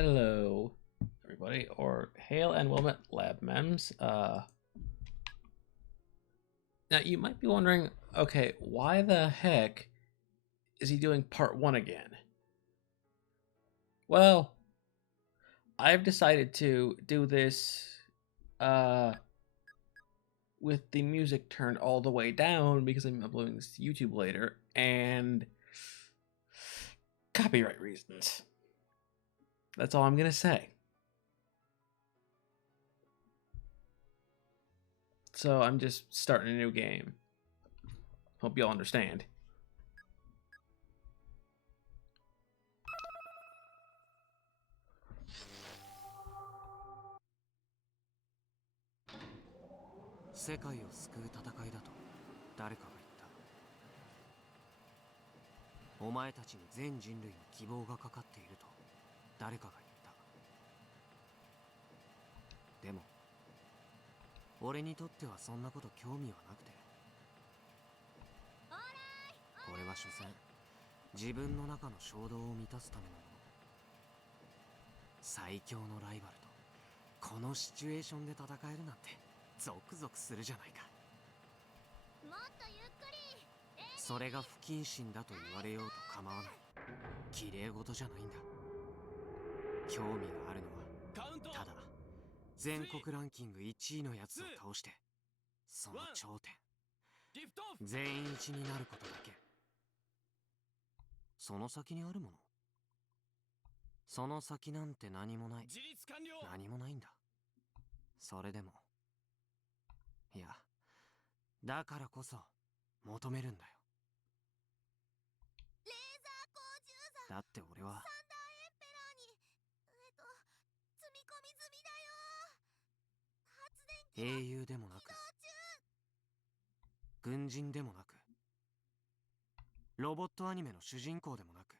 Hello, everybody, or hail and welcome Lab Mems. Now you might be wondering, okay, why the heck is he doing part one again? Well, I've decided to do this, with the music turned all the way down because I'm uploading this to YouTube later, and copyright reasons. That's all I'm gonna say. So I'm just starting a new game. Hope y'all understand. 世界を救う戦いだと誰かが言った。お前たちに全人類の希望がかかっていると誰かが言った。でも俺にとってはそんなこと興味はなくて、俺は所詮自分の中の衝動を満たすためのもの。最強のライバルとこのシチュエーションで戦えるなんてゾクゾクするじゃないか。もっとゆっくり。それが不謹慎だと言われようと構わない。綺麗事じゃないんだ。興味があるのはただ全国ランキング1位のやつを倒してその頂点全員一になることだけ。その先にあるもの、その先なんて何もない。何もないんだ。それでもいや、だからこそ求めるんだよ。レーザー光銃座だって俺はサンダーエンペラーに積み込み済みだよ。発電機英雄でもなく軍人でもなくロボットアニメの主人公でもなく。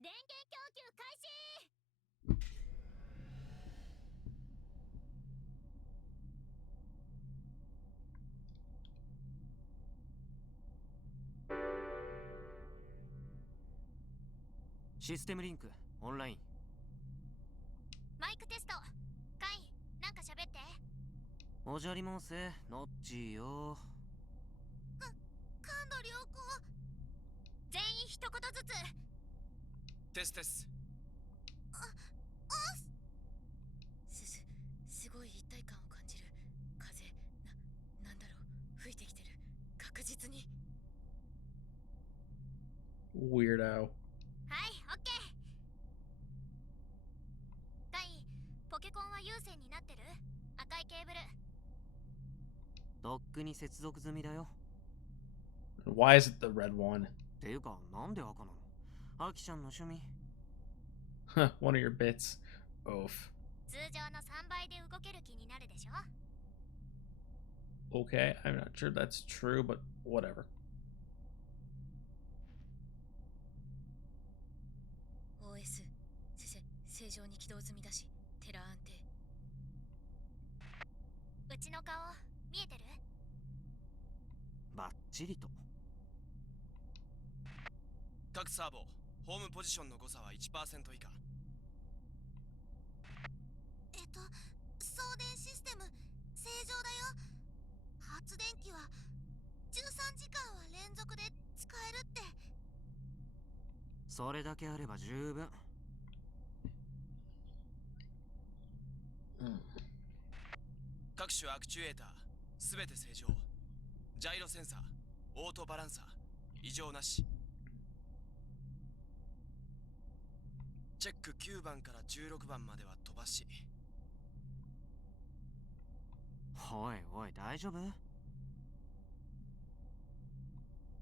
電源供給開始。システムリンクオンライン。マイクテスト。カイ、なんか喋って。おじゃりもんせノッチーよ。感度良好。全員一言ずつ。テステス。すごい一体感を感じる。風なんだろう、吹いてきてる。確実に。Weirdo. はい、オッケー。カイ、ポケコンは有線になってる？赤いケーブル。ドックに接続済みだよ。Why is it the red one? ていうか、なんで赤なの？アキちゃんの趣味。One of your bits. Oof. 通常の3倍で動ける気になるでしょ？ Okay, I'm not sure that's true, but whatever. OS 正常に起動済みだし、テラ安定。うちの顔見えてる？バッチリと。各サーボホームポジションの誤差は 1% 以下。送電システム正常だよ。発電機は13時間は連続で使えるって。それだけあれば十分。各種アクチュエーターすべて正常。ジャイロセンサー、オートバランサー異常なし。チェック9番から16番までは飛ばし。おいおい、大丈夫？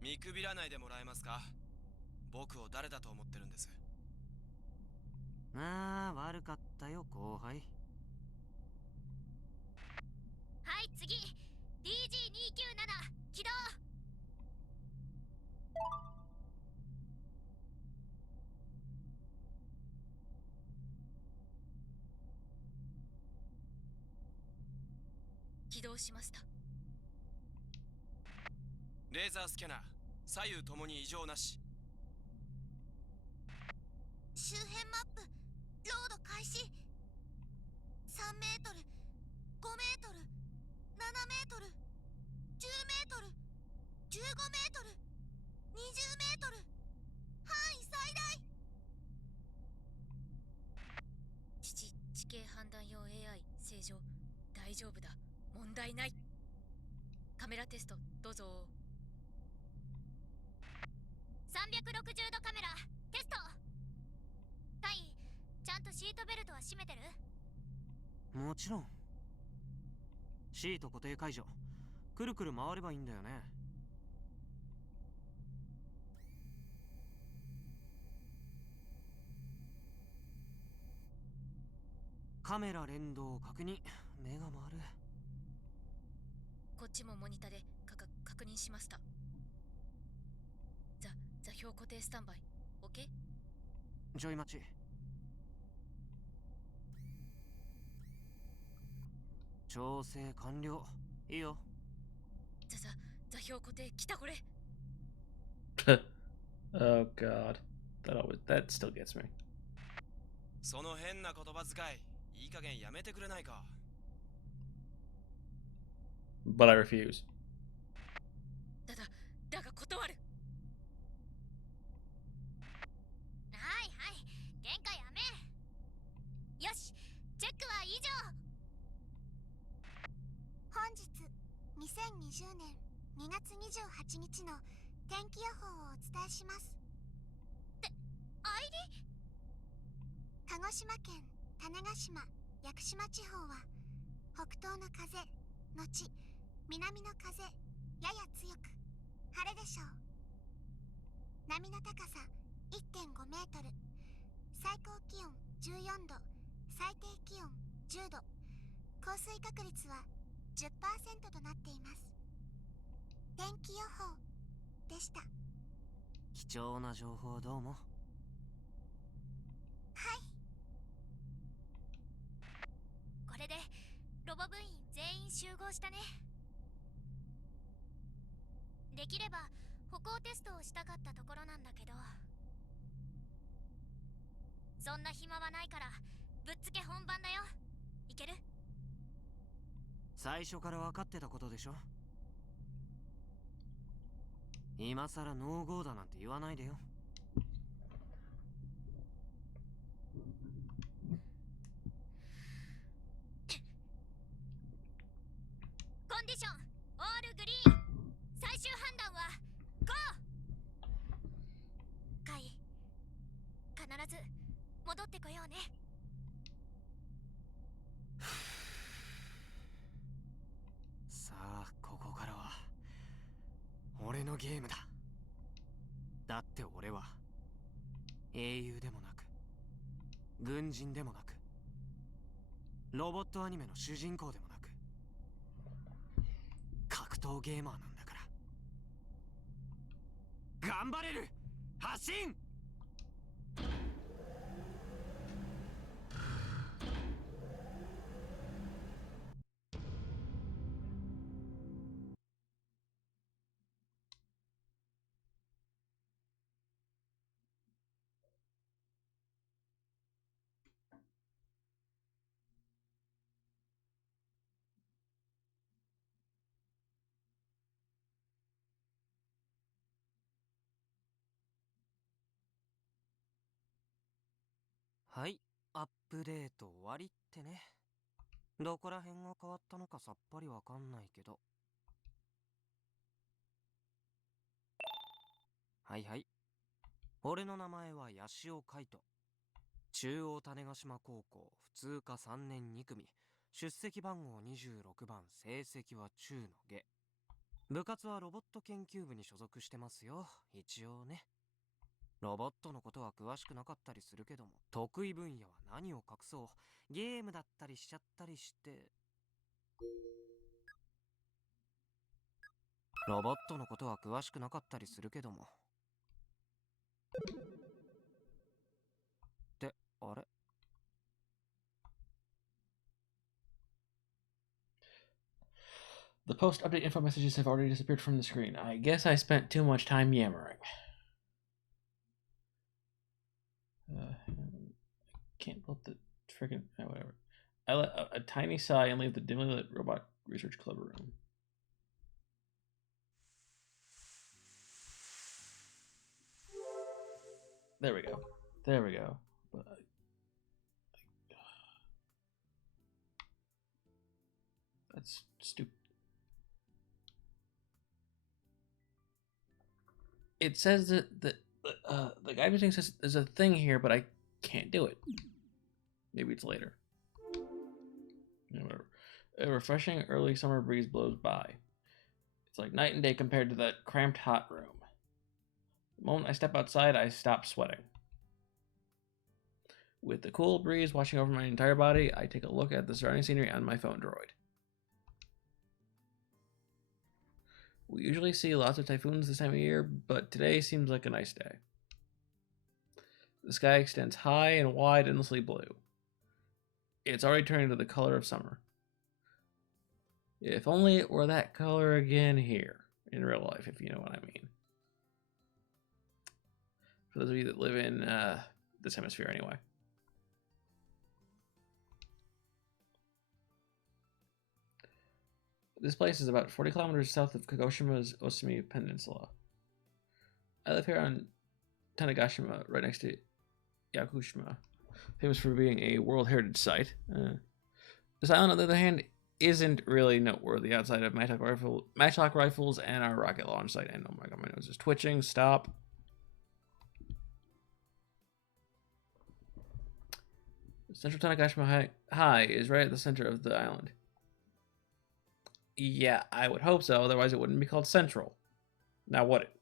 見くびらないでもらえますか？僕を誰だと思ってるんです？ああ、悪かったよ後輩。はい、次 DG297 起動。起動しました。レーザースキャナー左右ともに異常なし。周辺マップ開始。3メートル、5メートル、7メートル、10メートル、15メートル、20メートル、範囲最大。地形判断用 AI 正常。大丈夫だ、問題ない。カメラテストどうぞ。360度カメラテスト。タイ、ちゃんとシートベルトは締めてる？もちろん。シート固定解除。くるくる回ればいいんだよね。カメラ連動確認。目が回る。こっちもモニタで確認しました。座標固定スタンバイ OK？ ちょい待ち。調整完了。いいよ。座標固定来たこれ。Oh god. That still gets me. その変な言葉遣い、いい加減やめてくれないか。But I refuse. だが断る。はいはい、限界やめ。よし、チェックは以上。本日2020年2月28日の天気予報をお伝えします。あいり？鹿児島県種子島屋久島地方は北東の風のち南の風やや強く晴れでしょう。波の高さ 1.5 メートル、最高気温14度、最低気温10度、降水確率は 10% となっています。天気予報でした。貴重な情報どうも。はい。これでロボ部員全員集合したね。できれば歩行テストをしたかったところなんだけど、そんな暇はないからぶっつけ本番だよ。いける？最初から分かってたことでしょ。今さらノーゴーだなんて言わないでよ。コンディションオールグリーン。最終判断はゴー。カイ、必ず戻ってこようね。さあ、ここからは俺のゲームだ。だって俺は英雄でもなく軍人でもなくロボットアニメの主人公でもなく格闘ゲーマーなんだから。頑張れる！発進！はい、アップデート終わりってね。どこら辺が変わったのかさっぱりわかんないけど。はいはい。俺の名前は八潮海斗。中央種子島高校普通科3年2組。出席番号26番、成績は中の下。部活はロボット研究部に所属してますよ、一応ね。ロボットのことは詳しくなかったりするけども、得意分野は何を隠そう、ゲームだったりしちゃったりして。ロボットのことは詳しくなかったりするけども。ってあれ？ The post-update info messages have already disappeared from the screen. I guess I spent too much time yammering. Can't build the freaking whatever. I let a tiny sigh and leave the dimly lit robot research club room. There we go. There we go. But that's stupid. It says that the guy who says there's a thing here, but I can't do it. Maybe it's later. Whatever. A refreshing early summer breeze blows by. It's like night and day compared to that cramped hot room. The moment I step outside, I stop sweating. With the cool breeze washing over my entire body, I take a look at the surrounding scenery on my phone droid. We usually see lots of typhoons this time of year, but today seems like a nice day. The sky extends high and wide, endlessly blue. It's already turning to the color of summer. If only it were that color again here, in real life, if you know what I mean. For those of you that live in this hemisphere anyway. This place is about 40 kilometers south of Kagoshima's Osumi Peninsula. I live here on Tanegashima, right next to Yakushima, famous for being a World Heritage Site. This island, on the other hand, isn't really noteworthy outside of matchlock rifles and our rocket launch site. And oh my god, my nose is twitching. Stop. Central Tanegashima High is right at the center of the island. Yeah, I would hope so, otherwise it wouldn't be called Central. Now would it?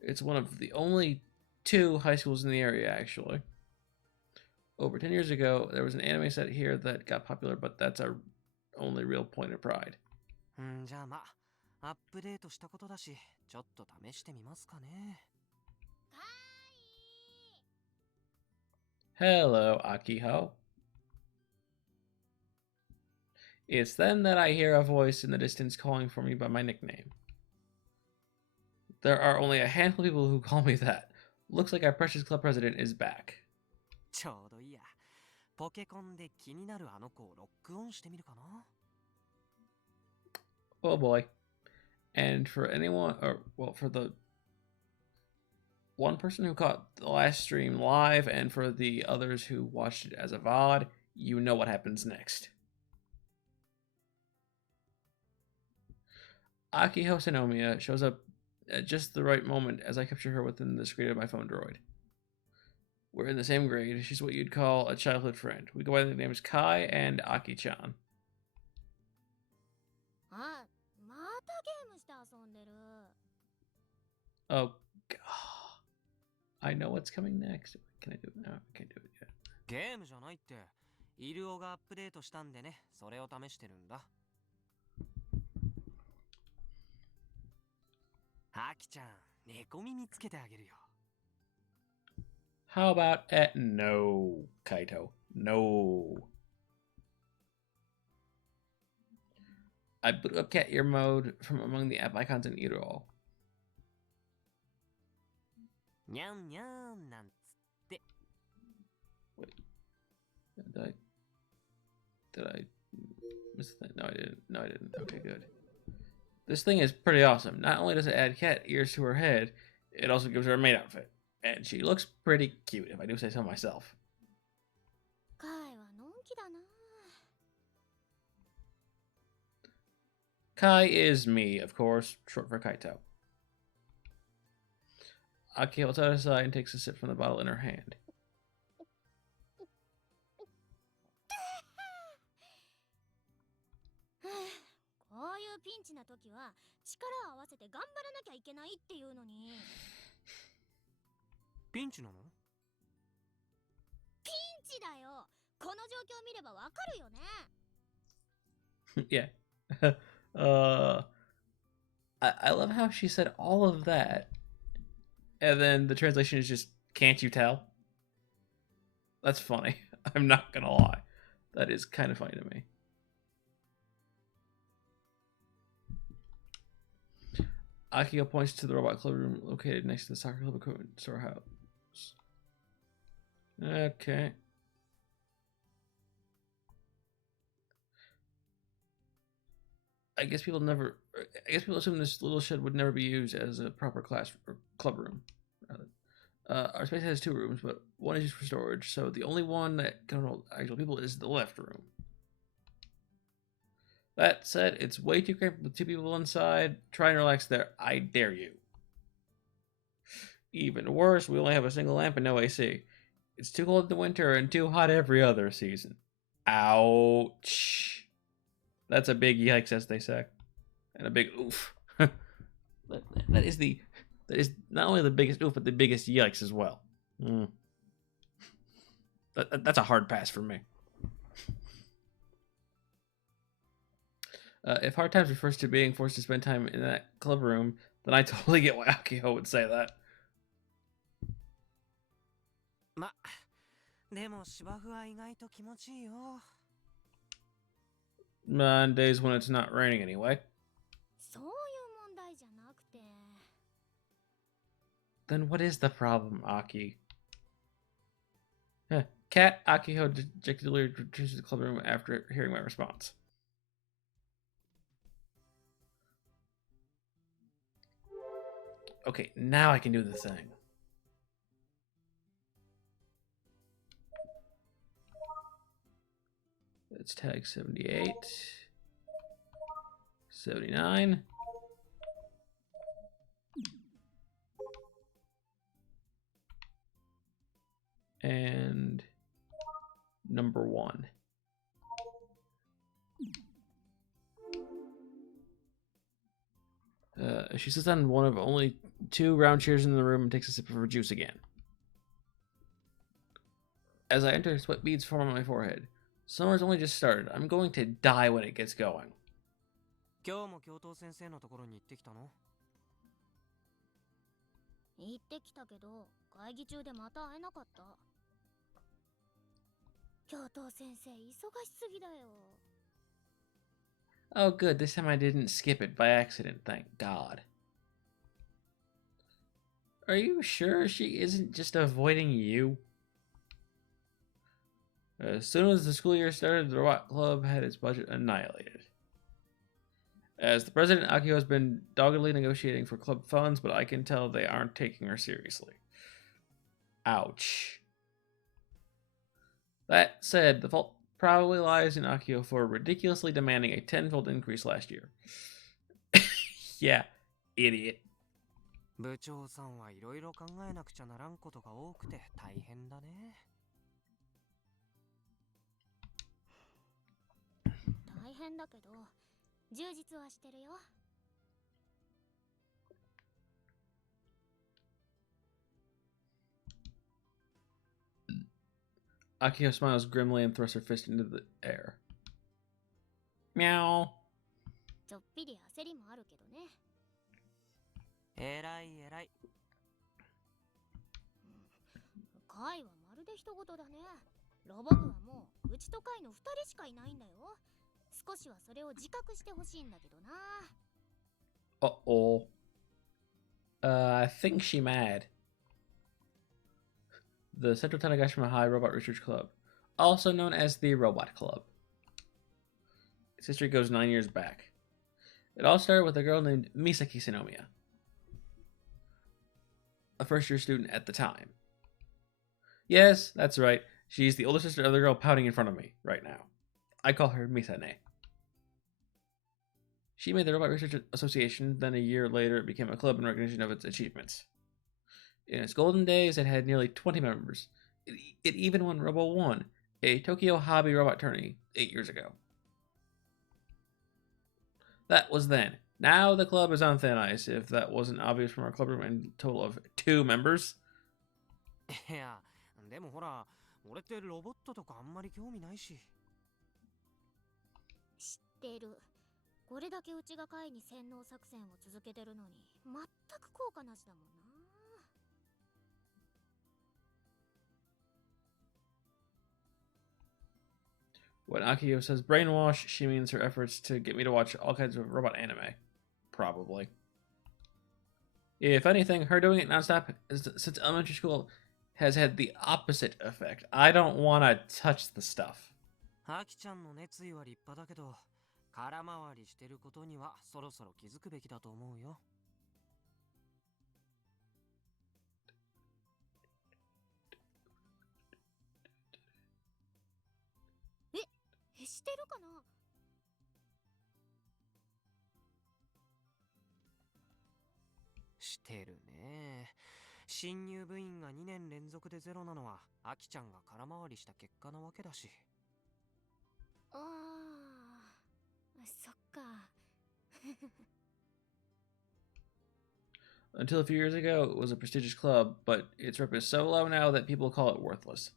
It's one of the only 2 high schools in the area, actually. Over 10 years ago, there was an anime set here that got popular, but that's our only real point of pride. じゃあまあ、アップデートしたことだし、ちょっと試してみますかね。Hello, Akiho. It's then that I hear a voice in the distance calling for me by my nickname. There are only a handful of people who call me that. Looks like our precious club president is back. ちょうどいいや。ポケコンで気になるあの子をロックオンしてみるかな。Oh boy. And for anyone, or well, for the one person who caught the last stream live, and for the others who watched it as a VOD, you know what happens next. Akiho Senomiya shows up at just the right moment as I capture her within the screen of my phone droid. We're in the same grade. She's what you'd call a childhood friend. We go by the names Kai and Aki-chan. Oh, God. I know what's coming next. Can I do it now? I can't do it yet. ゲームじゃないって。イルオがアップデートしたんでね、それを試してるんだ。アキちゃん、猫耳つけてあげるよ。How about no, Kaito. No. I boot up cat ear mode from among the app icons in Iro. にゃんにゃんなんつって。Wait. Did I miss the thing? No, I didn't. No, I didn't. Okay, good. This thing is pretty awesome. Not only does it add cat ears to her head, it also gives her a maid outfit. And she looks pretty cute, if I do say so myself. Kai is me, of course, short for Kaito. Aki holds out his side and takes a sip from the bottle in her hand. Yeah. I love how she said all of that, and then the translation is just, can't you tell? That's funny. I'm not gonna lie. That is kind of funny to me. Akio points to the robot club room located next to the soccer club equipment storehouse. Okay. I guess people never. I guess people assume this little shed would never be used as a proper class or club room. Rather, our space has 2 rooms, but one is used for storage. So the only one that can hold actual people is the left room. That said, it's way too cramped with 2 people inside. Try and relax there. I dare you. Even worse, we only have a single lamp and no AC. It's too cold in the winter and too hot every other season. Ouch. That's a big yikes, as they say. And a big oof. that is not only the biggest oof, but the biggest yikes as well. That's a hard pass for me. If hard times refers to being forced to spend time in that club room, then I totally get why Akiho would say that. ま、でも芝生は意外と気持ちいいよ。On days when it's not raining anyway. そういう問題じゃなくて。Then what is the problem, Aki? Cat Akiho dejectedly returns to the club room after hearing my response. Okay, now I can do the thing. Let's tag 78, 79. And number 1. She sits on one of only 2 round chairs in the room and takes a sip of her juice again. As I enter, sweat beads form on my forehead. Summer's only just started. I'm going to die when it gets going. 今日も教頭先生のところに行ってきたの？行ってきたけど、会議中でまた会えなかった。教頭先生、忙しすぎだよ。Oh, good. This time I didn't skip it by accident, thank God. Are you sure she isn't just avoiding you? As soon as the school year started, the Robot Club had its budget annihilated. As the president, Akio has been doggedly negotiating for club funds, but I can tell they aren't taking her seriously. Ouch. That said, the fault probably lies in Akio for ridiculously demanding a 10-fold increase last year. Yeah, idiot. 部長さんはいろいろ考えなくちゃならんことが多くて大変だね。大変だけど、充実はしてるよ。Akio smiles grimly and thrusts her fist into the air. Meow. ちょっぴり焦りもあるけどね。えらいえらい。カイはまるで人事だね。ロボ部はもううちとカイの2人しかいないんだよ。少しはそれを自覚してほしいんだけどな。Uh-oh. I think she mad. The Central Tanegashima High Robot Research Club, also known as the Robot Club. Its history goes 9 years back. It all started with a girl named Misaki Sinomiya, a first-year student at the time. Yes, that's right. She's the older sister of the girl pouting in front of me right now. I call her Misane. She made the Robot Research Association, then a year later it became a club in recognition of its achievements. In its golden days, it had nearly 20 members. It even won Robo 1, a Tokyo Hobby Robot tourney, 8 years ago. That was then. Now the club is on thin ice, if that wasn't obvious from our club room and total of 2 members. いや、でもほら、俺ってロボットとかあんまり興味ないし。知ってる。これだけうちが会に洗脳作戦を続けてるのに、全く効果なしだもんな。When Akio says brainwash, she means her efforts to get me to watch all kinds of robot anime. Probably. If anything, her doing it nonstop since elementary school has had the opposite effect. I don't want to touch the stuff. アキちゃんの熱意は立派だけど、空回りしてることにはそろそろ気づくべきだと思うよ。してるかな。してるね。新入部員が2年連続でゼロなのは、アキちゃんが空回りした結果なわけだし。ああ、そっか。Until a few years ago, it was a prestigious club, but its rep is so low now that people call it worthless.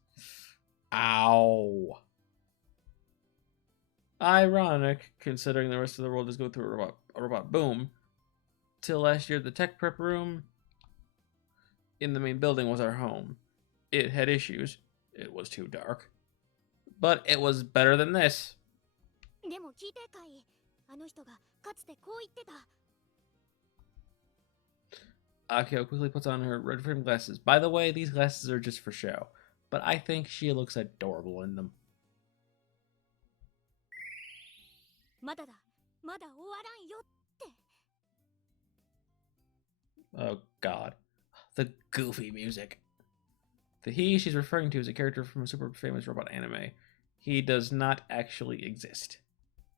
Ow. Ironic, considering the rest of the world is going through a robot boom. Till last year, the tech prep room in the main building was our home. It had issues. It was too dark. But it was better than this. でも聞いてかい。あの人がかつてこう言ってた。Akio quickly puts on her red framed glasses. By the way, these glasses are just for show, but I think she looks adorable in them. まだだ。まだ終わらんよって。Oh god. The goofy music. The he she's referring to is a character from a super famous robot anime. He does not actually exist.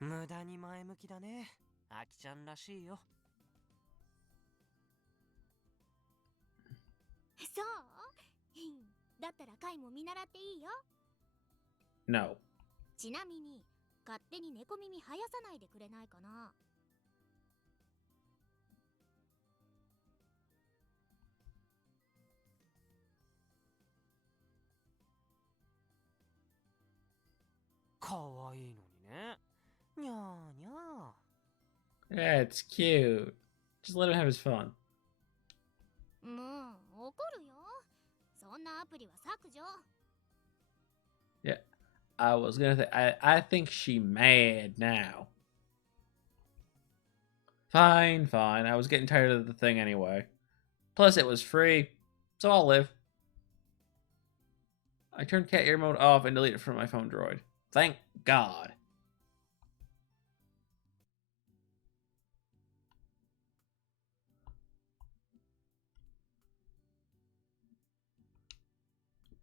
無駄に前向きだね。アキちゃんらしいよ。そうだったらカイも見習っていいよ。No. ちなみに、勝手に猫耳生やさないでくれないかな。かわいいのにね。にゃーにゃー。 That's cute. Just let him have his fun. もう怒るよ。そんなアプリは削除。Yeah. I was gonna say, I think she mad now. Fine, fine. I was getting tired of the thing anyway. Plus, it was free, so I'll live. I turned cat ear mode off and deleted it from my phone droid. Thank God.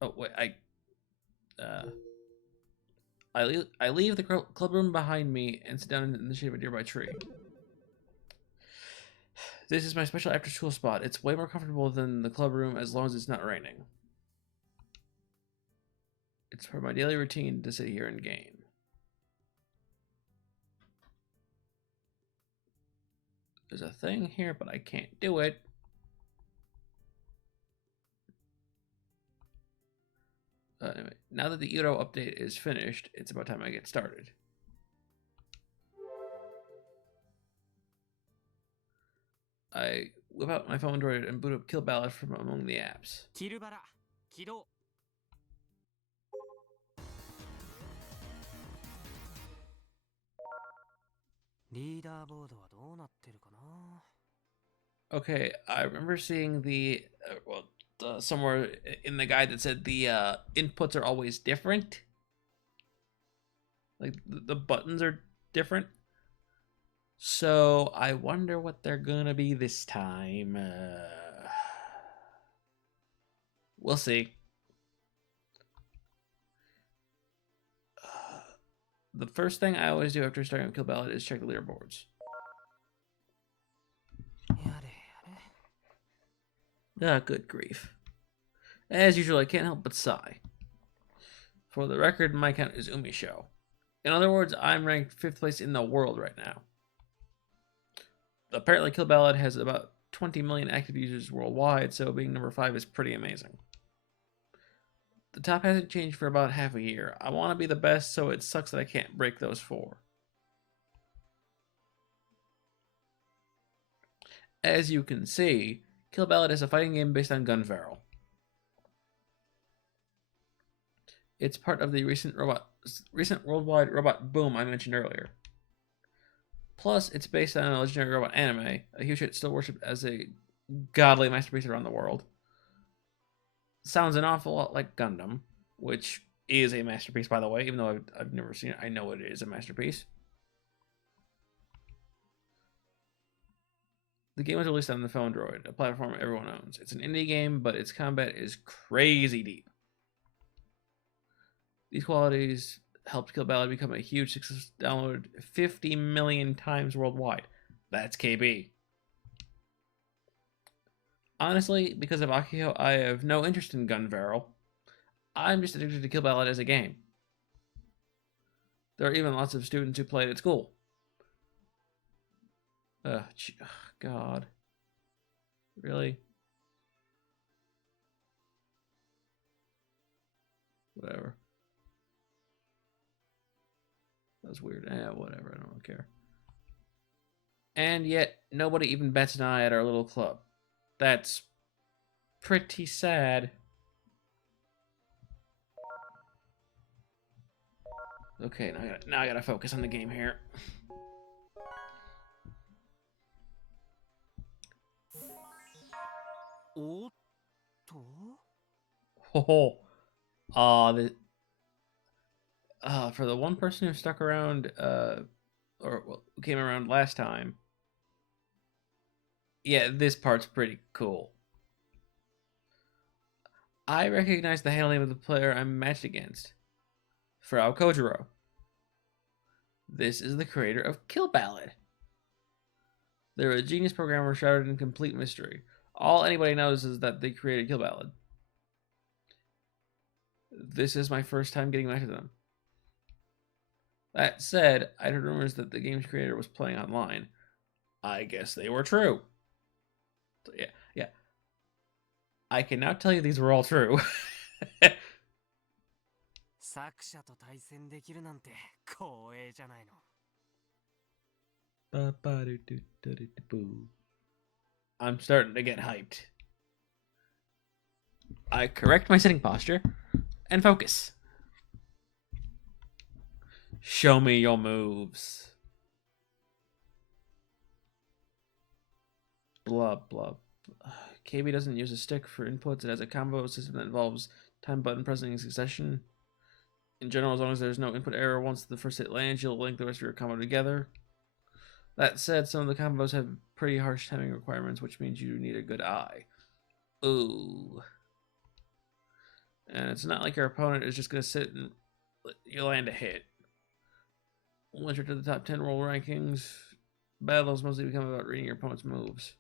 Oh, wait, I leave the club room behind me and sit down in the shade of a nearby tree. This is my special after-school spot. It's way more comfortable than the club room as long as it's not raining. It's part of my daily routine to sit here and game. There's a thing here, but I can't do it. Anyway, now that the Euro update is finished, it's about time I get started. I whip out my phone droid and boot up Kill Ballad from among the apps. キルバラ起動。リーダーボードはどうなってるかな。 Okay, I remember seeing somewhere in the guide that said the inputs are always different. Like the buttons are different. So I wonder what they're gonna be this time. We'll see. The first thing I always do after starting with Kill Ballad is check the leaderboards. やれやれ。 Ah, good grief. As usual, I can't help but sigh. For the record, my account is Umisho. In other words, I'm ranked 5th place in the world right now. Apparently, Kill Ballad has about 20 million active users worldwide, so being number 5 is pretty amazing. The top hasn't changed for about half a year. I want to be the best, so it sucks that I can't break those 4. As you can see, Kill Ballad is a fighting game based on Gun Barrel. It's part of the recent worldwide robot boom I mentioned earlier. Plus, it's based on a legendary robot anime, a huge hit still worshipped as a godly masterpiece around the world. Sounds an awful lot like Gundam, which is a masterpiece, by the way, even though I've never seen it. I know it is a masterpiece. The game was released on the Phone Droid, a platform everyone owns. It's an indie game, but its combat is crazy deep. These qualities helped Kill Ballad become a huge success, downloaded 50 million times worldwide. That's KB. Honestly, because of Akio, I have no interest in Gun Barrel. I'm just addicted to Kill Ballad as a game. There are even lots of students who play it at school. God. Really? Whatever. That's weird. Whatever. I don't care. And yet, nobody even bats an eye at our little club. That's pretty sad. Okay, now I gotta focus on the game here. Oh, for the one person who stuck around, who came around last time, yeah, this part's pretty cool. I recognize the handle name of the player I'm matched against. Frau Kojiro. This is the creator of Kill Ballad. They're a genius programmer shrouded in complete mystery. All anybody knows is that they created Kill Ballad. This is my first time getting matched with them. That said, I'd heard rumors that the game's creator was playing online. I guess they were true. So, yeah. I can now tell you these were all true. I'm starting to get hyped. I correct my sitting posture and focus. Show me your moves. Blah, blah. KB doesn't use a stick for inputs. It has a combo system that involves time button pressing in succession. In general, as long as there's no input error, once the first hit lands, you'll link the rest of your combo together. That said, some of the combos have pretty harsh timing requirements, which means you need a good eye. Ooh. And it's not like your opponent is just going to sit and let you land a hit. Once you're to the top 10 roll rankings, battles mostly become about reading your opponent's moves.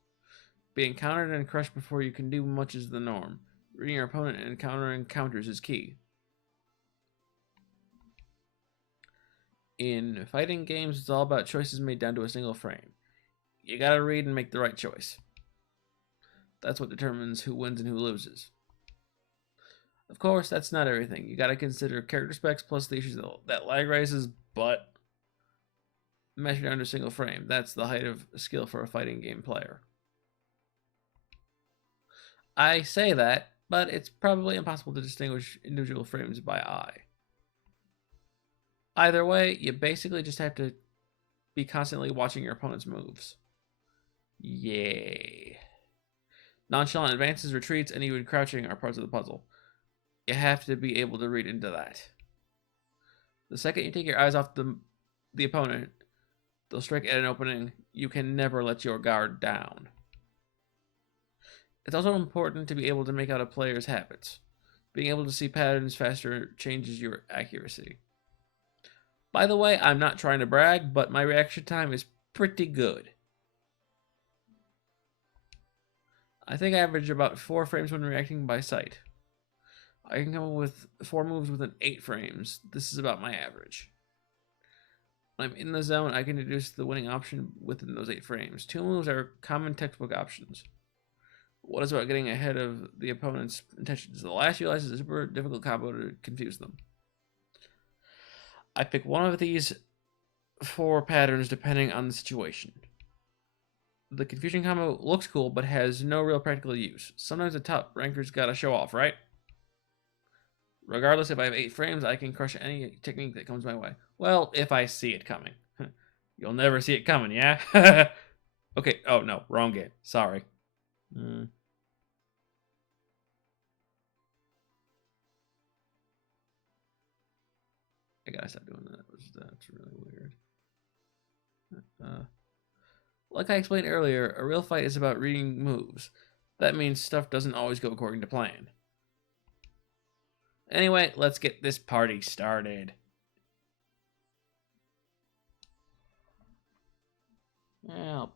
Being countered and crushed before you can do much is the norm. Reading your opponent and countering counters is key. In fighting games, it's all about choices made down to a single frame. You gotta read and make the right choice. That's what determines who wins and who loses. Of course, that's not everything. You gotta consider character specs plus the issues that lag raises, but measured down to a single frame. That's the height of skill for a fighting game player. I say that, but it's probably impossible to distinguish individual frames by eye. Either way, you basically just have to be constantly watching your opponent's moves. Yay. Nonchalant advances, retreats, and even crouching are parts of the puzzle. You have to be able to read into that. The second you take your eyes off the opponent, they'll strike at an opening. You can never let your guard down. It's also important to be able to make out a player's habits. Being able to see patterns faster changes your accuracy. By the way, I'm not trying to brag, but my reaction time is pretty good. I think I average about 4 frames when reacting by sight. I can come up with 4 moves within 8 frames. This is about my average. When I'm in the zone, I can deduce the winning option within those 8 frames. 2 moves are common textbook options. What is about getting ahead of the opponent's intentions? The last you realize is a super difficult combo to confuse them. I pick one of these 4 patterns depending on the situation. The confusion combo looks cool, but has no real practical use. Sometimes the top rankers gotta show off, right? Regardless, if I have 8 frames, I can crush any technique that comes my way. Well, if I see it coming. You'll never see it coming, yeah? Okay, oh no, wrong game. Sorry. gotta stop doing that. That's really weird. Like I explained earlier, a real fight is about reading moves. That means stuff doesn't always go according to plan. Anyway, let's get this party started. Well,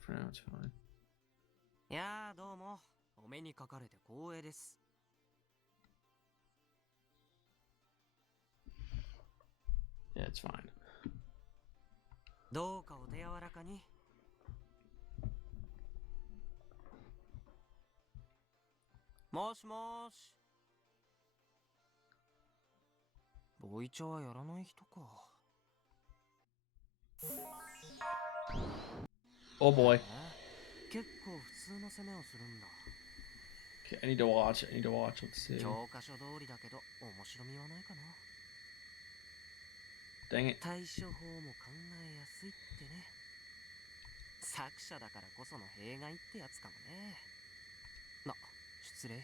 for now it's fine. いやーどうもお目にかかれて光栄です。 Yeah, it's fine. どうかお手柔らかに。もしもーし。ボイチャはやらない人か。 Oh boy. 結構普通の攻めをするんだ。 Okay, I need to watch. Let's see. 教科書通りだけど面白みはないかな。 Dang it. 対処法も考えやすいってね。作者だからこその弊害ってやつかもね。失礼。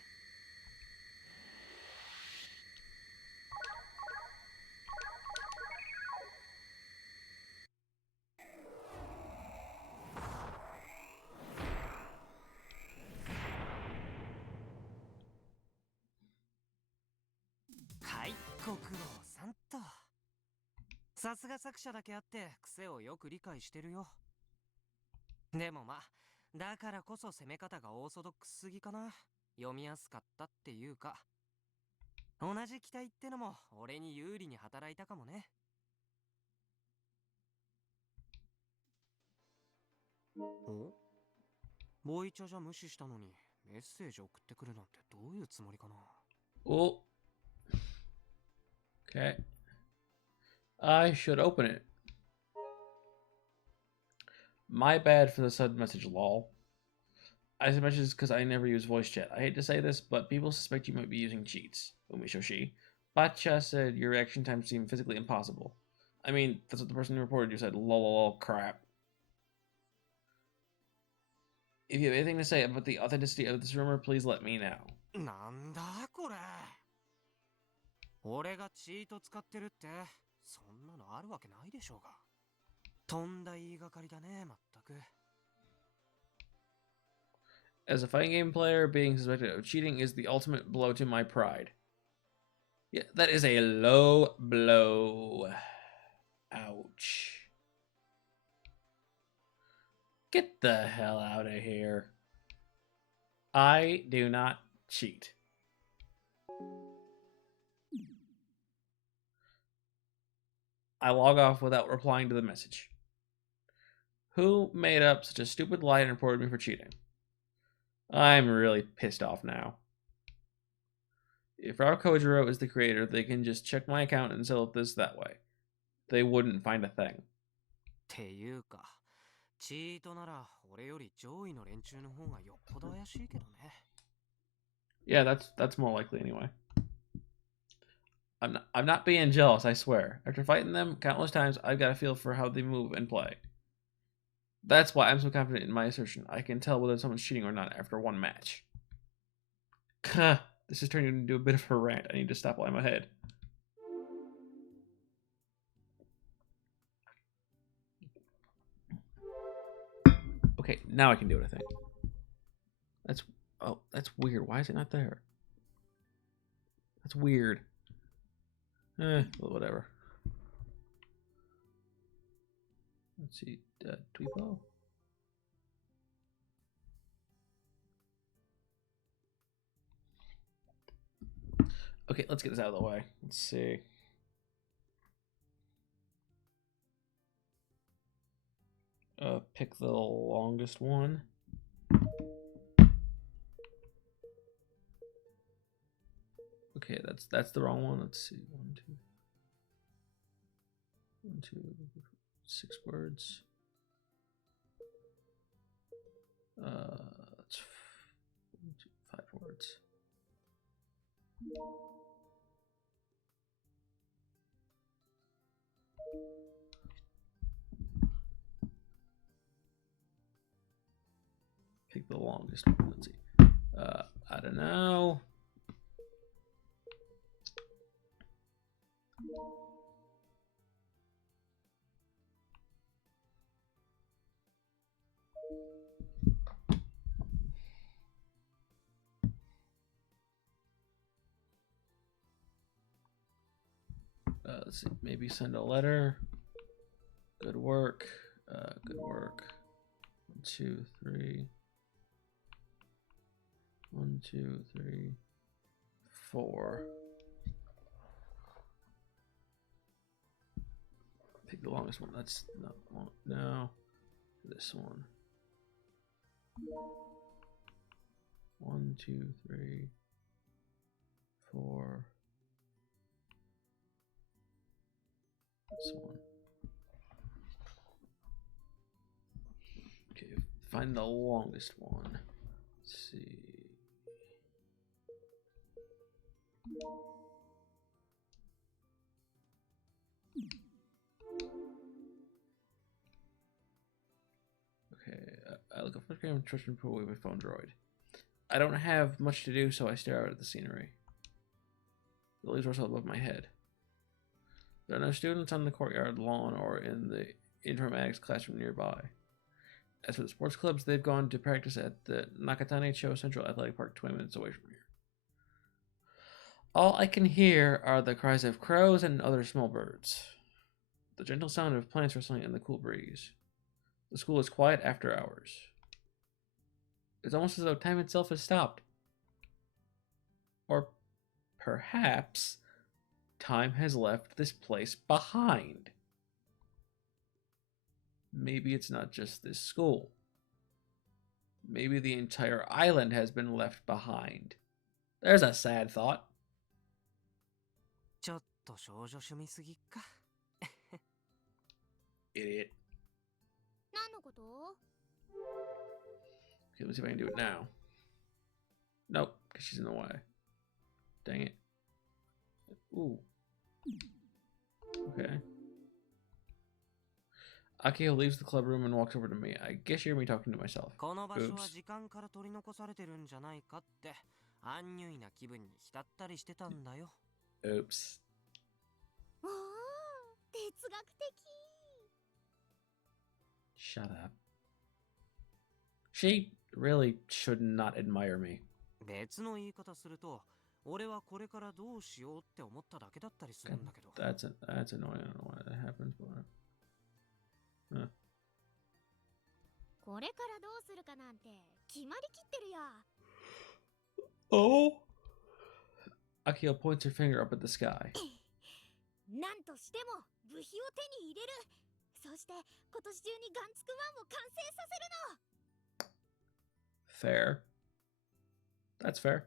はい、ご苦労さんと。さすが作者だけあって癖をよく理解してるよ。でもまあ、だからこそ攻め方がオーソドックスすぎかな。読みやすかったっていうか。同じ期待ってのも俺に有利に働いたかもね。お？ボイチャじゃ無視したのにメッセージ送ってくるなんてどういうつもりかな。 Oh. Okay. I should open it. My bad for the sudden message, lol. I said messages because I never use voice chat. I hate to say this, but people suspect you might be using cheats. Umishoshi. Bacha said your reaction time seemed physically impossible. I mean, that's what the person who reported you said. Lol, crap. If you have anything to say about the authenticity of this rumor, please let me know. なんだこれ。俺がチート使ってるってそんなのあるわけないでしょうが。とんだ言いがかりだね、まったく。 As a fighting game player, being suspected of cheating is the ultimate blow to my pride. Yeah, that is a low blow. Ouch. Get the hell out of here. I do not cheat. I log off without replying to the message. Who made up such a stupid lie and reported me for cheating? I'm really pissed off now. If Rao Kojiro is the creator, they can just check my account and sell this that way. They wouldn't find a thing. っていうか、チートなら俺より上位の連中の方がよっぽど怪しいけどね。 Yeah, that's more likely anyway. I'm not being jealous, I swear. After fighting them countless times, I've got a feel for how they move and play. That's why I'm so confident in my assertion. I can tell whether someone's cheating or not after one match. This is turning into a bit of a rant. I need to stop while I'm ahead. Okay, now I can do it, I think. That's weird. Why is it not there? That's weird. Well, whatever. Let's see. Tweepo. Okay, let's get this out of the way. Let's see. Pick the longest one. Okay, that's the wrong one. Let's see. 6 words. That's 5 words. Pick the longest one. Let's see. I don't know. Let's see. Maybe send a letter. Good work. Good work. 1, 2, 3. 1, 2, 3, 4. Pick the longest one. That's not one. No. This one. 1, 2, 3, 4. This one. Okay, find the longest one. Let's see. Okay, I look up photograph and trust and pull away my phone droid. I don't have much to do, so I stare out at the scenery. The leaves rustle above my head. There are no students on the courtyard lawn or in the informatics classroom nearby. As for the sports clubs, they've gone to practice at the Nakatane-cho Central Athletic Park 20 minutes away from here. All I can hear are the cries of crows and other small birds. The gentle sound of plants rustling in the cool breeze. The school is quiet after hours. It's almost as though time itself has stopped. Or perhaps time has left this place behind. Maybe it's not just this school. Maybe the entire island has been left behind. There's a sad thought. ちょっと少女趣味すぎっか。 Idiot. 何のこと？ Okay, let's see if I can do it now. Nope, because she's in the way. Dang it. Ooh. Okay. Akio leaves the club room and walks over to me. I guess you hear me talking to myself. この場所は Oops. 時間から取り残されてるんじゃないかってアンニュイな気分に浸ったりしてたんだよ。 Oops. おお、哲学的。 Shut up. She really should not admire me. 別の言い方すると、俺はこれからどうしようって思っただけだったりするんだけど。That's annoying. I don't know why that happens, but... Huh. これからどうするかなんて決まりきってるよ。 Oh! Akio points her finger up at the sky. なんとしても部費を手に入れる。そして今年中にガンツクワンを完成させるの。 Fair. That's fair.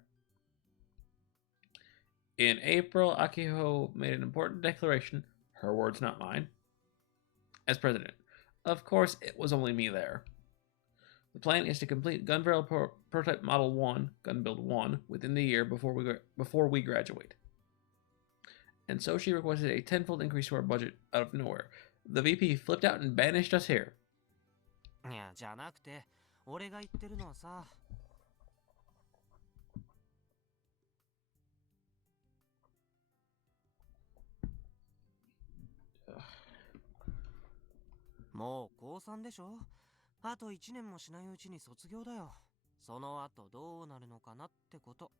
In April, Akio made an important declaration, her words not mine, as president. Of course, it was only me there. The plan is to complete Gun Barrel Prototype Model 1, Gun Build 1, within the year before we graduate. And so she requested a tenfold increase to our budget out of nowhere. The VP flipped out and banished us here. いや、じゃなくて、俺が言ってるのはさ。もう高3でしょ？あと1年もしないうちに卒業だよ。その後どうなるのかなってこと。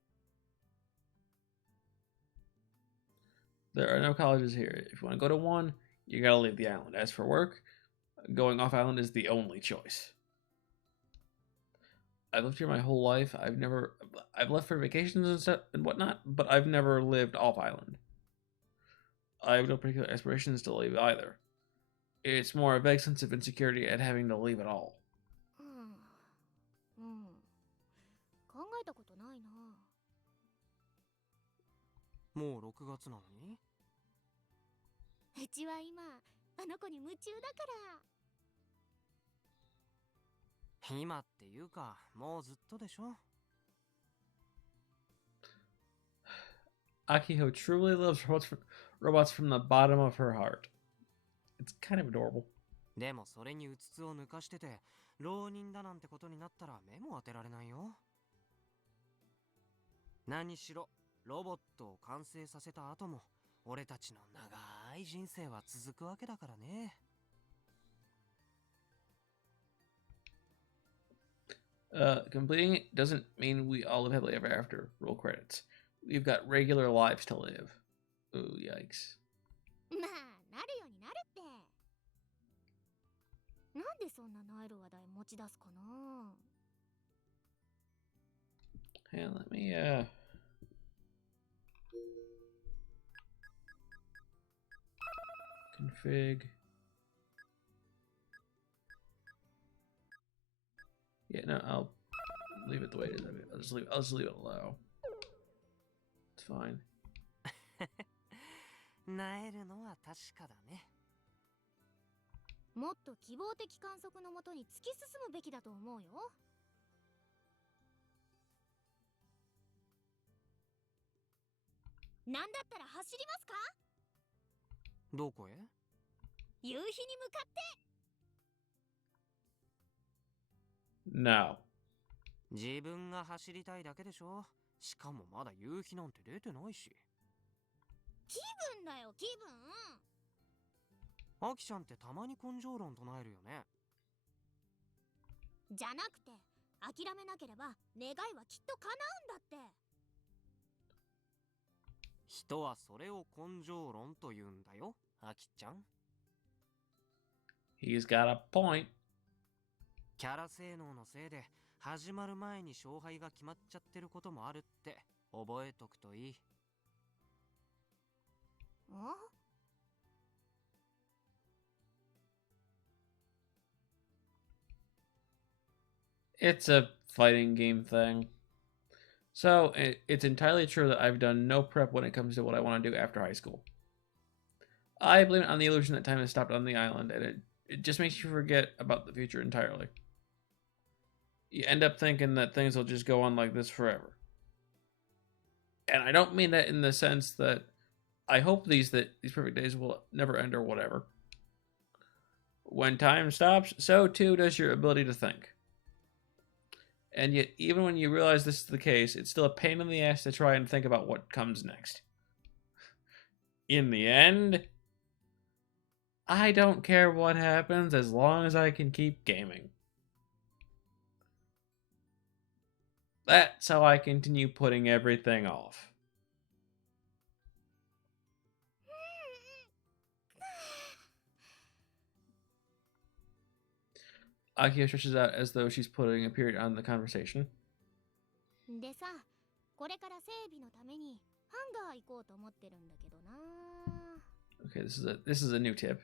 There are no colleges here. If you want to go to one, you gotta leave the island. As for work, going off island is the only choice. I've lived here my whole life. I've left for vacations and stuff and whatnot, but I've never lived off island. I have no particular aspirations to leave either. It's more a vague sense of insecurity at having to leave at all. 考えたことないな。もう6月なのに？うちは今あの子に夢中だから。今っていうか、もうずっとでしょ？ Akio truly loves robots from the bottom of her heart. It's kind of adorable. でもそれにうつつを抜かしてて、浪人だなんてことになったら目も当てられないよ。何しろ、ロボットを完成させた後も、俺たちの長い人生は続くわけだからね。Completing it doesn't mean we all live happily ever after. Roll credits. We've got regular lives to live. Ooh, yikes. 何まあなるようになるって。なんでそんなナイル話題持ち出すかな。 Hey, let me config. Yeah, no, I'll leave it the way it is. I'll just leave it low. It's fine. なえるのは確かだね。もっと希望的観測のもとに突き進むべきだと思うよ。なんだったら走りますか？どこへ？夕日に向かって。 No. 自分が走りたいだけでしょ。しかもまだ夕日なんて出てないし。気分だよ、気分。アキちゃんってたまに根性論唱えるよね。じゃなくて、諦めなければ願いはきっと叶うんだって。人はそれを根性論と言うんだよ、アキちゃん。He's got a point. キャラ性能のせいで始まる前に勝敗が決まっちゃってることもあるって覚えとくといい。あ？ It's a fighting game thing. So, it's entirely true that I've done no prep when it comes to what I want to do after high school. I blame it on the illusion that time has stopped on the island, and it just makes you forget about the future entirely. You end up thinking that things will just go on like this forever. And I don't mean that in the sense that I hope these perfect days will never end or whatever. When time stops, so too does your ability to think. And yet, even when you realize this is the case, it's still a pain in the ass to try and think about what comes next. In the end, I don't care what happens as long as I can keep gaming. That's how I continue putting everything off. Akio stretches out as though she's putting a period on the conversation. でさ、これから整備のためにハンガー行こうと思ってるんだけどな。 Okay, this is a new tip.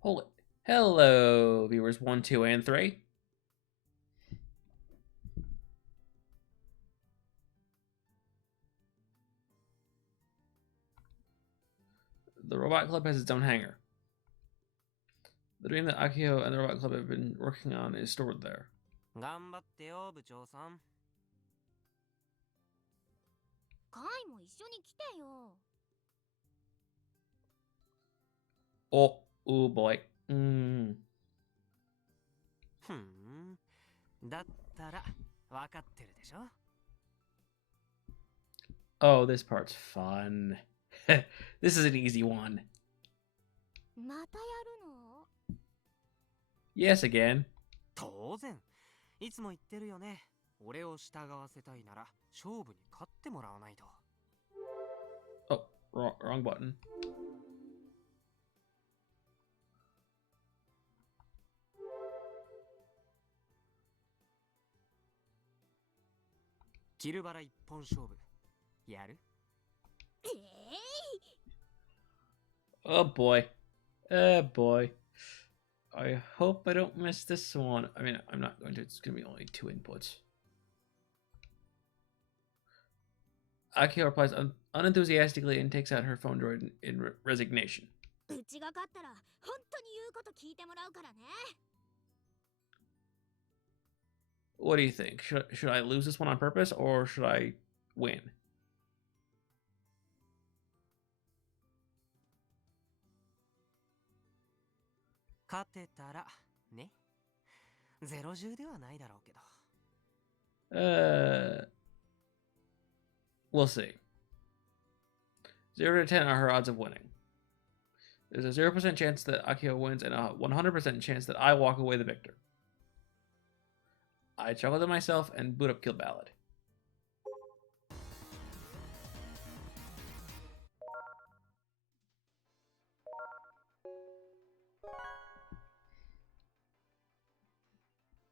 Hold it. Hello, viewers 1, 2, and 3. The Robot Club has its own hangar. The dream that Akio and the Robot Club have been working on is stored there. 頑張ってよ、部長さん。カイも一緒に来てよ。 Oh boy. だったら分かってるでしょ。 Oh, this part's fun. This is an easy one. またやるの？ Yes, again. 当然。いつも言ってるよね。俺を従わせたいなら勝負に勝ってもらわないと。 Oh, wrong button. キルバラ一本勝負。やる？ Oh boy. Oh boy. I hope I don't miss this one. I mean, I'm not going to. It's going to be only 2 inputs. Akio replies unenthusiastically and takes out her phone droid in resignation. うちが勝ったら本当に言うこと聞いてもらうからね。 What do you think? Should I lose this one on purpose or should I win? 勝てたらね。0-10ではないだろうけど。We'll see. 0 to 10 are her odds of winning. There's a 0% chance that Akio wins and a 100% chance that I walk away the victor. I chuckle to myself and boot up Kill Ballad.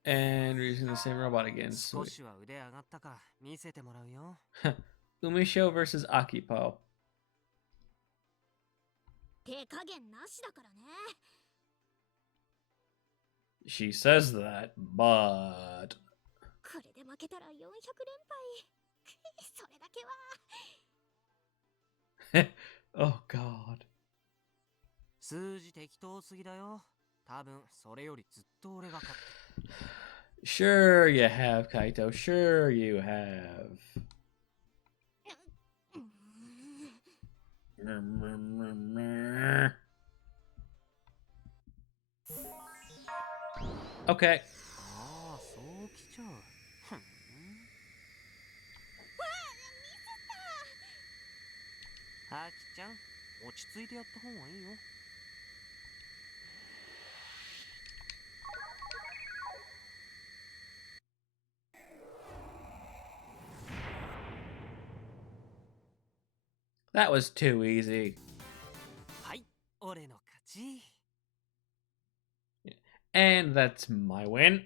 And we're using the same robot again. Sweet. 少しは腕上がったか見せてもらうよ。 Umisho versus Akipo. 手加減なしだからね。 She says that, but これで負けたら400連敗。それだけは。oh god. 数字適当すぎだよ。多分それよりずっと俺が勝ってる。 Sure you have, Kaito. Sure you have. Okay. ああ、そうきちゃう。ふん。あきちゃん、落ち着いてやった方がいいよ。 That was too easy. はい、俺の勝ち。 And that's my win.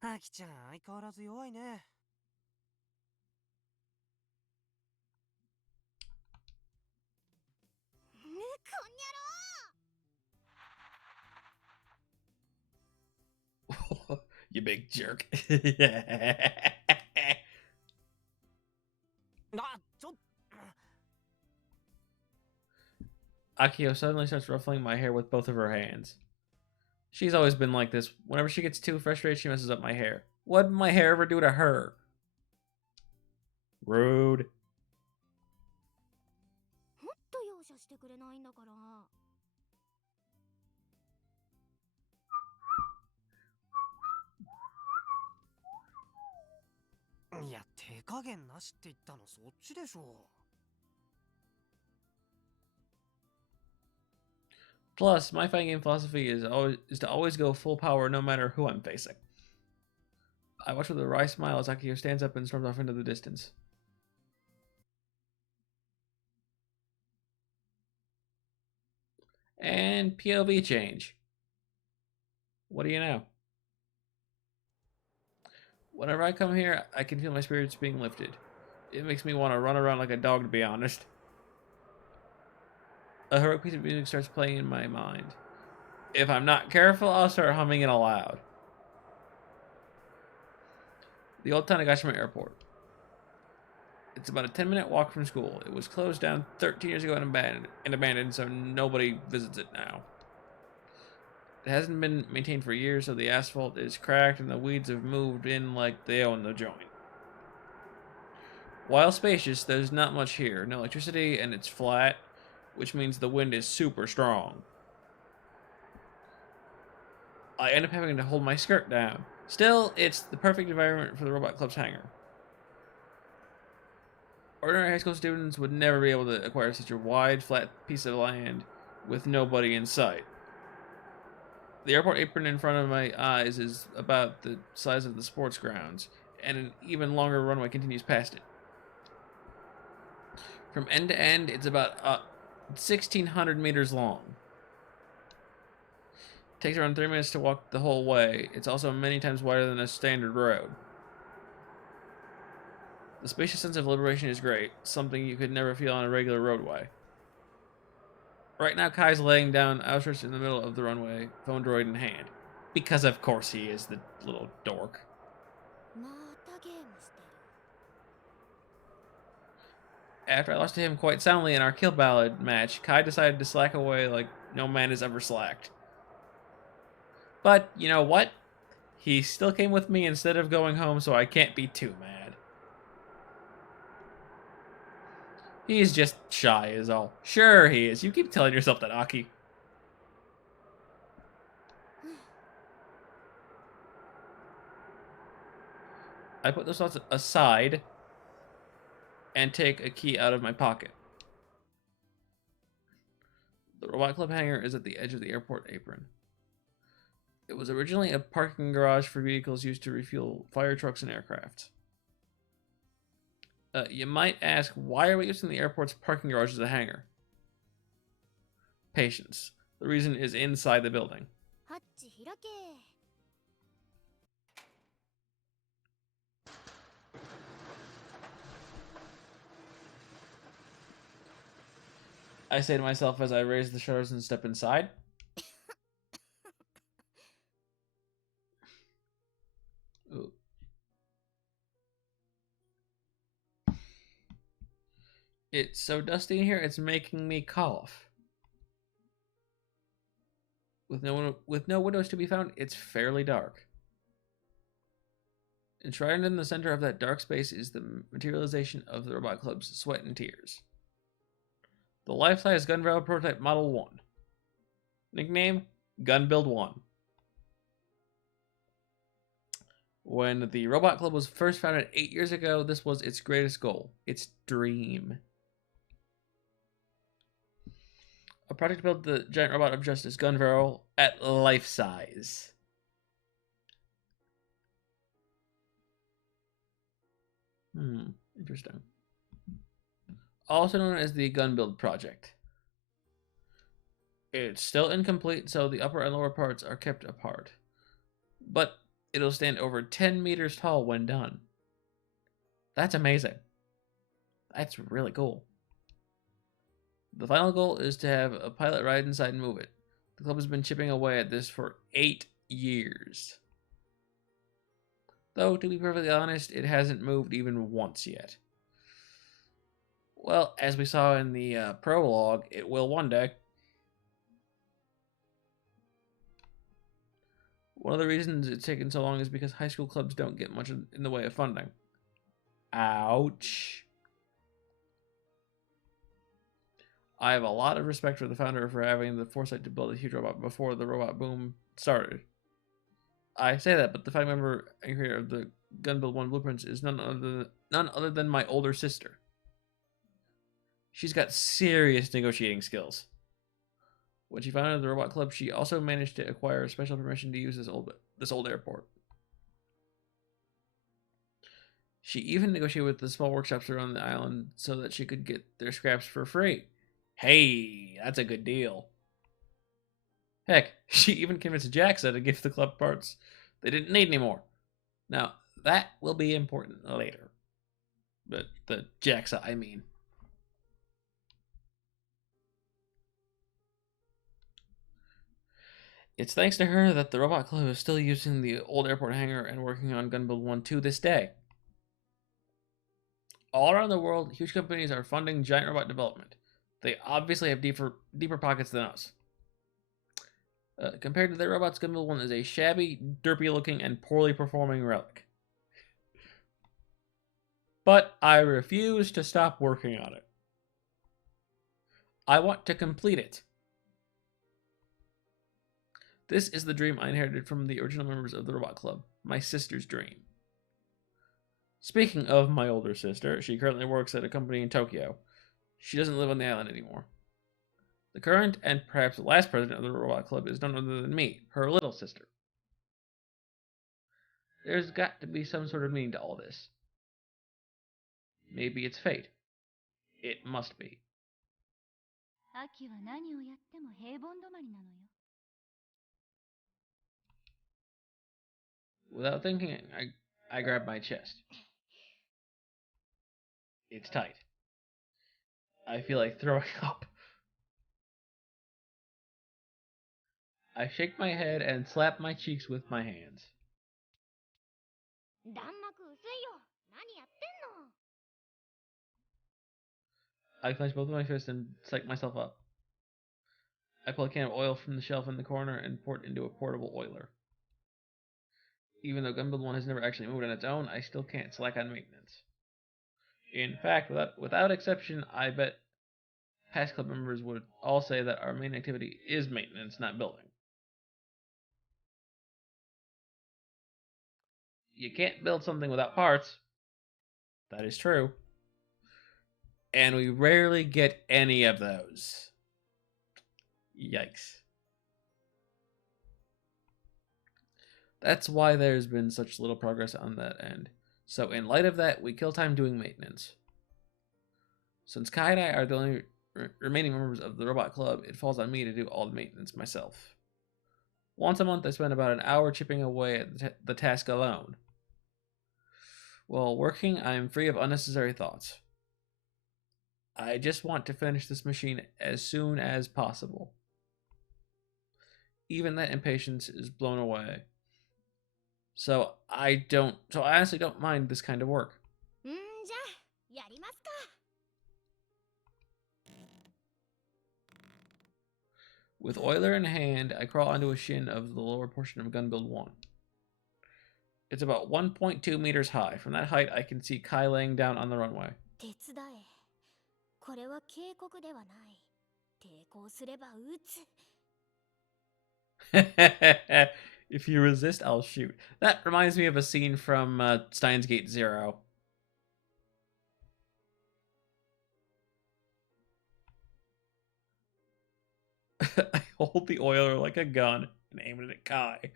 あきちゃん、相変わらず弱いね。 You big jerk. あ、ちょっ。 Akio suddenly starts ruffling my hair with both of her hands. She's always been like this. Whenever she gets too frustrated, she messes up my hair. What did my hair ever do to her? Rude. もっと容赦してくれないんだから。 いや、手加減なしって言ったのそっちでしょ。 Plus, my fighting game philosophy is to always go full power no matter who I'm facing. I watch with a wry smile as Akio stands up and storms off into the distance. And POV change. What do you know? Whenever I come here, I can feel my spirits being lifted. It makes me want to run around like a dog, to be honest. A heroic piece of music starts playing in my mind. If I'm not careful, I'll start humming it aloud. The old Tanegashima Airport. It's about a 10-minute walk from school. It was closed down 13 years ago and abandoned, so nobody visits it now. It hasn't been maintained for years, so the asphalt is cracked and the weeds have moved in like they own the joint. While spacious, there's not much here. No electricity, and it's flat, which means the wind is super strong. I end up having to hold my skirt down. Still, it's the perfect environment for the Robot Club's hangar. Ordinary high school students would never be able to acquire such a wide, flat piece of land with nobody in sight. The airport apron in front of my eyes is about the size of the sports grounds, and an even longer runway continues past it. From end to end, it's about 1,600 meters long. It takes around 3 minutes to walk the whole way. It's also many times wider than a standard road. The spacious sense of liberation is great, something you could never feel on a regular roadway. Right now, Kai's laying down outstretched in the middle of the runway, phone droid in hand. Because of course he is, the little dork. またゲームしてる。 After I lost to him quite soundly in our Kill Ballad match, Kai decided to slack away like no man has ever slacked. But, you know what? He still came with me instead of going home, so I can't be too mad. He's just shy is all. Sure he is. You keep telling yourself that, Aki. I put those thoughts aside and take a key out of my pocket. The Robot Club hangar is at the edge of the airport apron. It was originally a parking garage for vehicles used to refuel fire trucks and aircraft. You might ask, why are we using the airport's parking garage as a hangar? Patience. The reason is inside the building. I say to myself as I raise the shutters and step inside. Ooh. It's so dusty in here, it's making me cough. With no windows to be found, it's fairly dark. Enshrined in the center of that dark space is the materialization of the Robot Club's sweat and tears. The life-size gun barrel prototype Model 1. Nickname, Gun Build 1. When the Robot Club was first founded 8 years ago, this was its greatest goal, its dream. A project to build the giant robot of justice gun barrel at life size. Interesting. Also known as the Gun Build Project. It's still incomplete, so the upper and lower parts are kept apart. But it'll stand over 10 meters tall when done. That's amazing. That's really cool. The final goal is to have a pilot ride inside and move it. The club has been chipping away at this for 8 years. Though, to be perfectly honest, it hasn't moved even once yet. Well, as we saw in the prologue, it will one day. One of the reasons it's taken so long is because high school clubs don't get much in the way of funding. Ouch. I have a lot of respect for the founder for having the foresight to build a huge robot before the robot boom started. I say that, but the founding member and creator of the Gun Build 1 blueprints is none other than my older sister. She's got serious negotiating skills. When she founded the Robot Club, she also managed to acquire special permission to use this old airport. She even negotiated with the small workshops around the island so that she could get their scraps for free. Hey, that's a good deal. Heck, she even convinced JAXA to give the club parts they didn't need anymore. Now, that will be important later. But the JAXA, I mean. It's thanks to her that the Robot Club is still using the old airport hangar and working on Gun Build 1 to this day. All around the world, huge companies are funding giant robot development. They obviously have deeper pockets than us. Compared to their robots, Gun Build 1 is a shabby, derpy-looking, and poorly performing relic. But I refuse to stop working on it. I want to complete it. This is the dream I inherited from the original members of the Robot Club, my sister's dream. Speaking of my older sister, she currently works at a company in Tokyo. She doesn't live on the island anymore. The current and perhaps the last president of the Robot Club is none other than me, her little sister. There's got to be some sort of meaning to all this. Maybe it's fate. It must be. Without thinking, I grab my chest. It's tight. I feel like throwing up. I shake my head and slap my cheeks with my hands. I clench both of my fists and psych myself up. I pull a can of oil from the shelf in the corner and pour it into a portable oiler. Even though Gunbuild 1 has never actually moved on its own, I still can't slack on maintenance. In fact, without exception, I bet past club members would all say that our main activity is maintenance, not building. You can't build something without parts. That is true. And we rarely get any of those. Yikes. That's why there's been such little progress on that end. So in light of that, we kill time doing maintenance. Since Kai and I are the only remaining members of the robot club, it falls on me to do all the maintenance myself. Once a month, I spend about an hour chipping away at the task alone. While working, I am free of unnecessary thoughts. I just want to finish this machine as soon as possible. Even that impatience is blown away. So I honestly don't mind this kind of work. じゃあやりますか。With oiler in hand, I crawl onto a shin of the lower portion of Gun Build 1. It's about 1.2 meters high. From that height, I can see Kai laying down on the runway. 手伝え。これは警告ではない。抵抗すれば撃つ。If you resist, I'll shoot. That reminds me of a scene from Steins Gate Zero. I hold the oiler like a gun and aim it at Kai.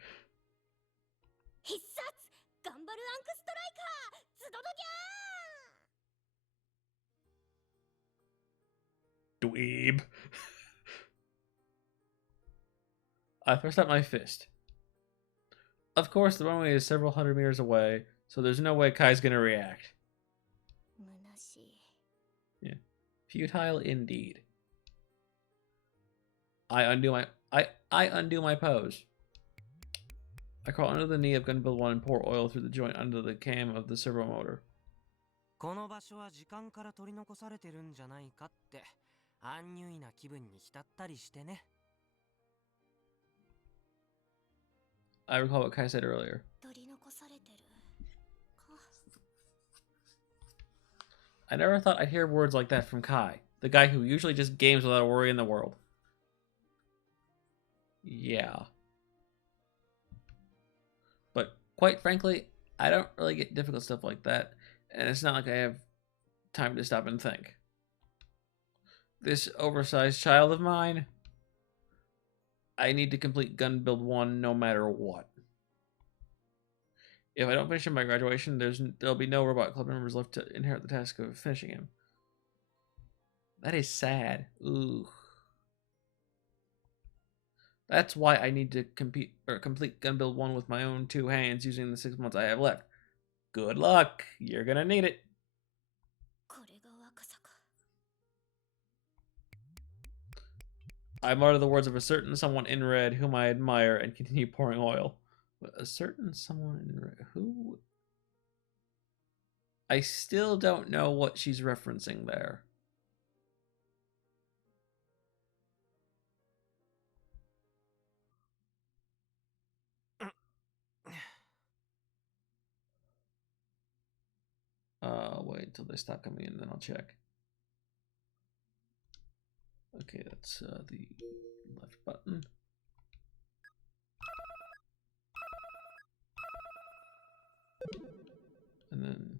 必殺頑張るアンクストライカーズドドギャー Dweeb. I thrust out my fist. Of course, the runway is several hundred meters away, so there's no way Kai's gonna react. 虚しい。 Yeah. Futile indeed. I undo my pose. I crawl under the knee of Gun Build 1 and pour oil through the joint under the cam of the servo motor. この場所は時間から取り残されてるんじゃないかってアンニュイな気分に浸ったりしてね。 I recall what Kai said earlier. 取り残されてる。か。 I never thought I'd hear words like that from Kai, the guy who usually just games without a worry in the world. Yeah. But quite frankly, I don't really get difficult stuff like that, and it's not like I have time to stop and think. This oversized child of mine, I need to complete Gun Build 1 no matter what. If I don't finish him by graduation, there'll be no Robot Club members left to inherit the task of finishing him. That is sad. Ooh. That's why I need to complete Gun Build 1 with my own 2 hands using the 6 months I have left. Good luck. You're gonna need it. これが若さか。 I mutter the words of a certain someone in red whom I admire and continue pouring oil. But a certain someone in red? Who? I still don't know what she's referencing there. Wait until they stop coming in, then I'll check. Okay, that's the left button. And then...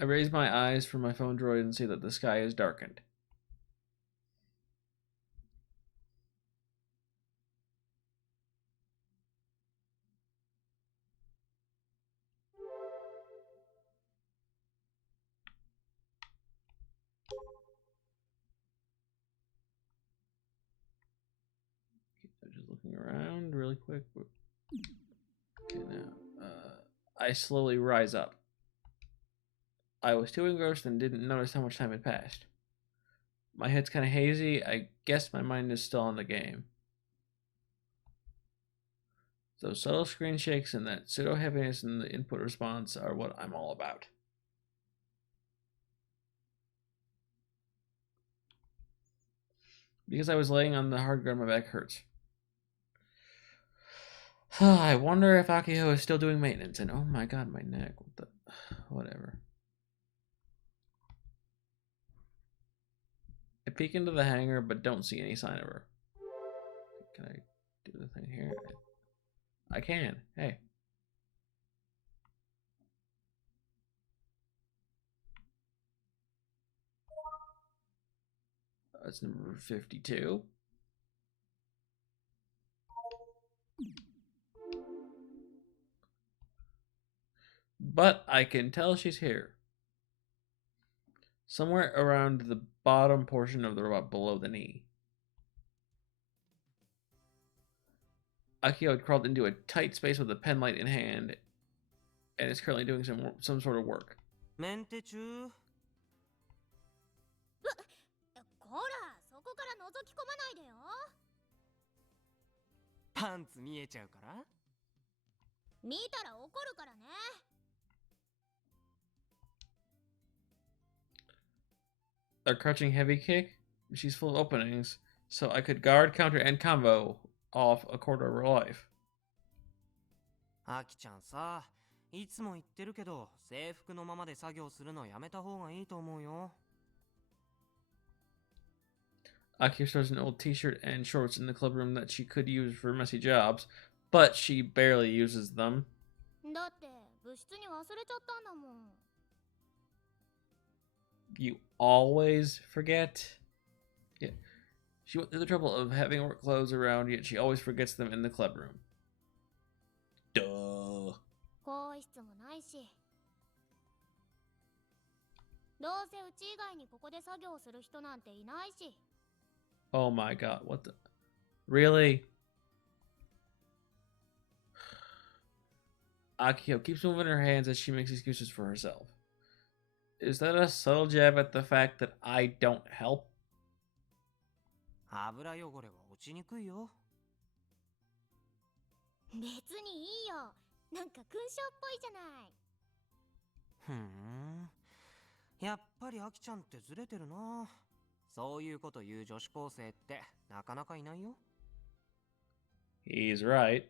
I raise my eyes from my phone droid and see that the sky is darkened. I'm just looking around really quick. Okay, now, I slowly rise up. I was too engrossed and didn't notice how much time had passed. My head's kind of hazy. I guess my mind is still on the game. Those subtle screen shakes and that pseudo heaviness in the input response are what I'm all about. Because I was laying on the hard ground, my back hurts. I wonder if Akio is still doing maintenance, and oh my god, my neck. Whatever. peek into the hangar, but don't see any sign of her. Can I do the thing here? I can. Hey. That's number 52. But I can tell she's here. Somewhere around the bottom portion of the robot below the knee. Akio had crawled into a tight space with a pen light in hand and is currently doing some sort of work. メンテ中。こら、そこから覗き込まないでよ。パンツ見えちゃうから。見たら怒るからね。A crouching heavy kick? She's full of openings, so I could guard, counter, and combo off a quarter of her life. アキちゃんさ、いつも言ってるけど、制服のままで作業するのやめた方がいいと思うよ。Akio stores an old t-shirt and shorts in the club room that she could use for messy jobs, but she barely uses them. だって部室に忘れちゃったんだもん。You always forget? Yeah. She went through the trouble of having work clothes around, yet she always forgets them in the club room. Duh. 更衣室もないし。どうせうち以外にここで作業する人なんていないし。Oh my god, what the... Really? Akio keeps moving her hands as she makes excuses for herself. Is that a subtle jab at the fact that I don't help? 油汚れは落ちにくいよ。別にいいよ。なんか勲章っぽいじゃない。ふん。やっぱりアキちゃんってずれてるな。そういうこと言う女子高生ってなかなかいないよ。He's right. よ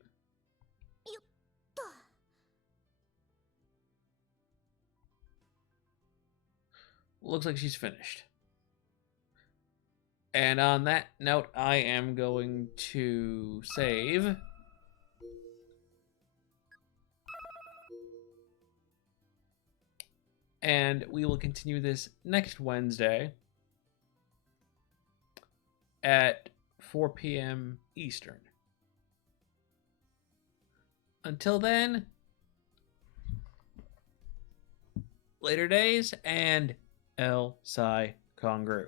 っと。Looks like she's finished. And on that note, I am going to save. And we will continue this next Wednesday at 4 p.m. Eastern. Until then, later days and El Psi Congru.